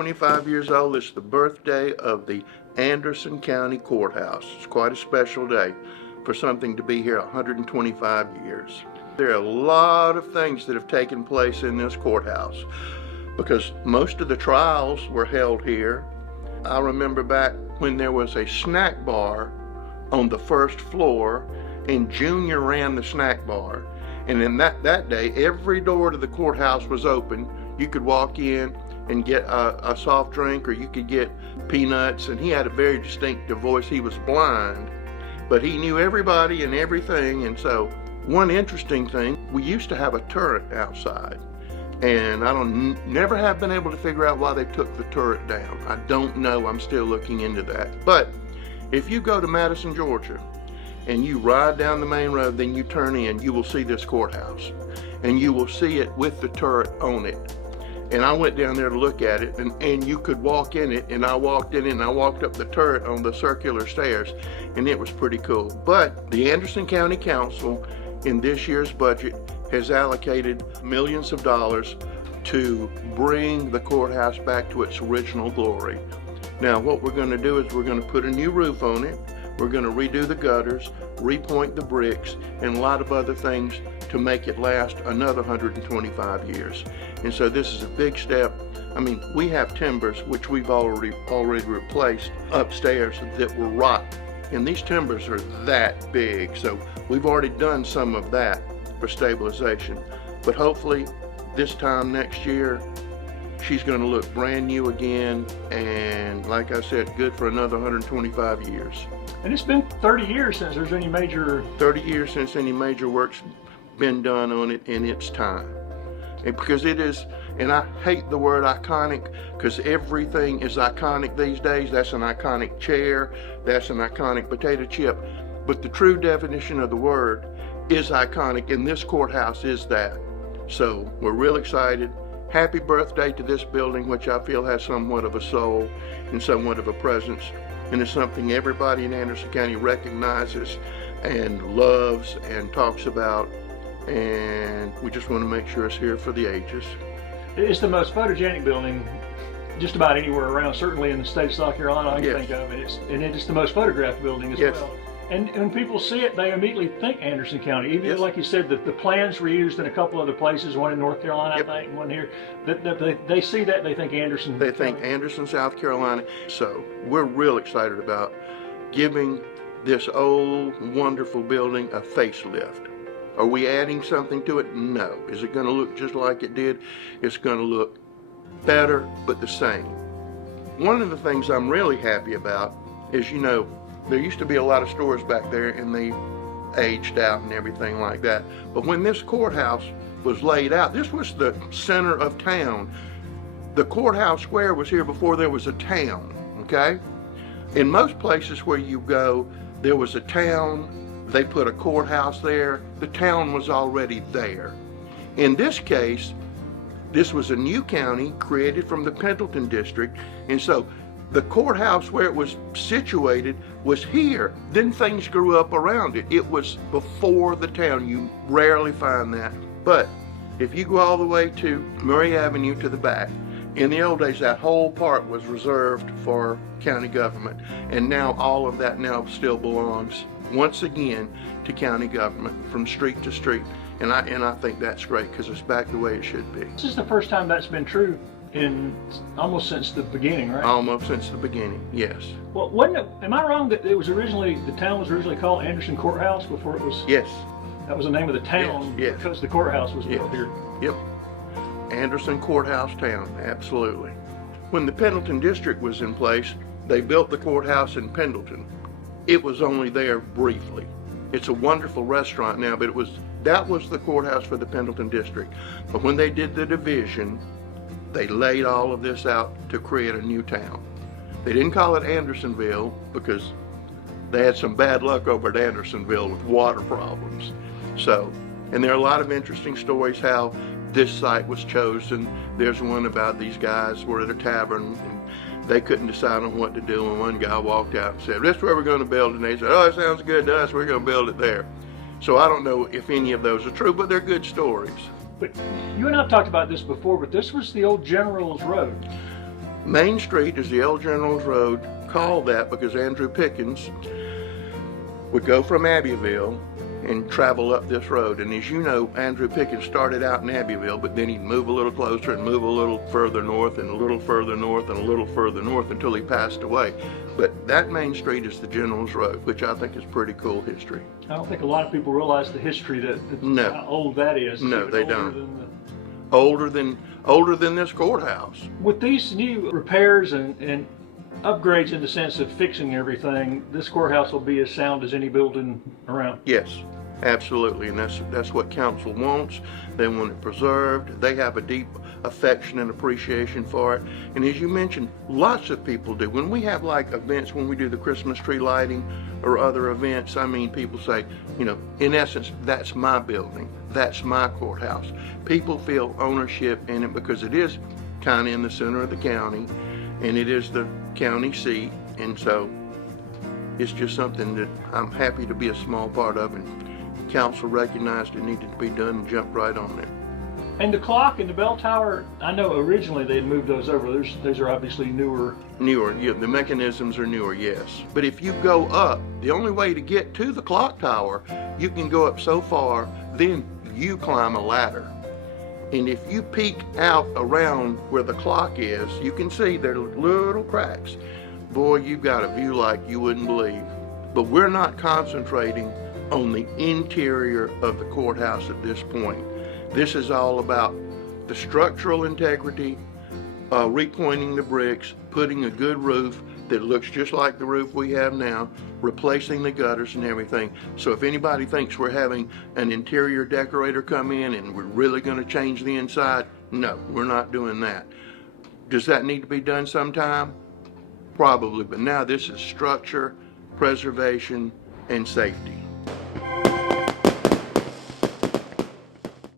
125 years old. It's the birthday of the Anderson County Courthouse. It's quite a special day for something to be here 125 years. There are a lot of things that have taken place in this courthouse because most of the trials were held here. I remember back when there was a snack bar on the first floor, and Junior ran the snack bar. And in that day, every door to the courthouse was open. You could walk in and get a soft drink, or you could get peanuts, and he had a very distinctive voice. He was blind, but he knew everybody and everything. And so one interesting thing, we used to have a turret outside, and I never have been able to figure out why they took the turret down. I don't know. I'm still looking into that. But if you go to Madison, Georgia, and you ride down the main road, then you turn in, you will see this courthouse, and you will see it with the turret on it. And I went down there to look at it, and you could walk in it, and I walked in it, and I walked up the turret on the circular stairs, and it was pretty cool. But the Anderson County Council in this year's budget has allocated millions of dollars to bring the courthouse back to its original glory. Now what we're going to do is we're going to put a new roof on it. We're going to redo the gutters, repoint the bricks, and a lot of other things to make it last another 125 years. And so this is a big step. I mean, we have timbers, which we've already replaced upstairs, that were rot. And these timbers are that big. So we've already done some of that for stabilization. But hopefully this time next year, she's going to look brand new again. And like I said, good for another 125 years. And it's been 30 years since there's any major... 30 years since any major work's been done on it, and it's time. And because it is, and I hate the word iconic, because everything is iconic these days. That's an iconic chair, that's an iconic potato chip. But the true definition of the word is iconic, and this courthouse is that. So we're real excited. Happy birthday to this building, which I feel has somewhat of a soul and somewhat of a presence. And it's something everybody in Anderson County recognizes and loves and talks about. And we just want to make sure it's here for the ages. It's the most photogenic building just about anywhere around, certainly in the state of South Carolina I can think of. And it's the most photographed building as well. And when people see it, they immediately think Anderson County. Even like you said, the plans were used in a couple other places, one in North Carolina, I think, and one here. They see that, they think Anderson. They think Anderson, South Carolina. So we're real excited about giving this old, wonderful building a facelift. Are we adding something to it? No. Is it going to look just like it did? It's going to look better, but the same. One of the things I'm really happy about is, you know, there used to be a lot of stores back there, and they aged out and everything like that. But when this courthouse was laid out, this was the center of town. The courthouse square was here before there was a town, okay? In most places where you go, there was a town, they put a courthouse there, the town was already there. In this case, this was a new county created from the Pendleton district, and so the courthouse where it was situated was here. Then things grew up around it. It was before the town. You rarely find that. But if you go all the way to Murray Avenue to the back, in the old days that whole part was reserved for county government. And now all of that now still belongs once again to county government from street to street. And I think that's great because it's back the way it should be. This is the first time that's been true in almost since the beginning, right? Almost since the beginning, yes. Well, wasn't it, am I wrong that it was originally, the town was originally called Anderson Courthouse before it was? Yes. That was the name of the town because the courthouse was built here. Yep. Anderson Courthouse Town, absolutely. When the Pendleton district was in place, they built the courthouse in Pendleton. It was only there briefly. It's a wonderful restaurant now, but that was the courthouse for the Pendleton district. But when they did the division, they laid all of this out to create a new town. They didn't call it Andersonville because they had some bad luck over at Andersonville with water problems. So, and there are a lot of interesting stories how this site was chosen. There's one about these guys were at a tavern and they couldn't decide on what to do, and one guy walked out and said, "This is where we're going to build," and they said, "Oh, it sounds good to us, we're going to build it there." So I don't know if any of those are true, but they're good stories. But you and I have talked about this before, but this was the old General's Road. Main Street is the L Generals Road, called that because Andrew Pickens would go from Abbeville and travel up this road. And as you know, Andrew Pickens started out in Abbeville, but then he'd move a little closer and move a little further north and a little further north and a little further north until he passed away. But that Main Street is the Generals Road, which I think is pretty cool history. I don't think a lot of people realize the history No. how old that is. No, It's they older don't. than Older than this courthouse. with these new repairs and upgrades in the sense of fixing everything, this courthouse will be as sound as any building around. Yes, absolutely, and that's what council wants. They want it preserved. They have a deep affection and appreciation for it. And as you mentioned, lots of people do. When we have like events, when we do the Christmas tree lighting or other events, I mean, people say, you know, in essence, that's my building, that's my courthouse. People feel ownership in it because it is kind of in the center of the county, and it is the county seat, and so it's just something that I'm happy to be a small part of, and council recognized it needed to be done and jumped right on it. And the clock and the bell tower, I know originally they had moved those over. Those are obviously newer. Newer, yeah, the mechanisms are newer, yes. But if you go up, the only way to get to the clock tower, you can go up so far, then you climb a ladder. And if you peek out around where the clock is, you can see there are little cracks. Boy, you've got a view like you wouldn't believe. But we're not concentrating on the interior of the courthouse at this point. This is all about the structural integrity, repointing the bricks, putting a good roof that looks just like the roof we have now, replacing the gutters and everything. So if anybody thinks we're having an interior decorator come in and we're really going to change the inside, no, we're not doing that. Does that need to be done sometime? Probably, but now this is structure, preservation, and safety.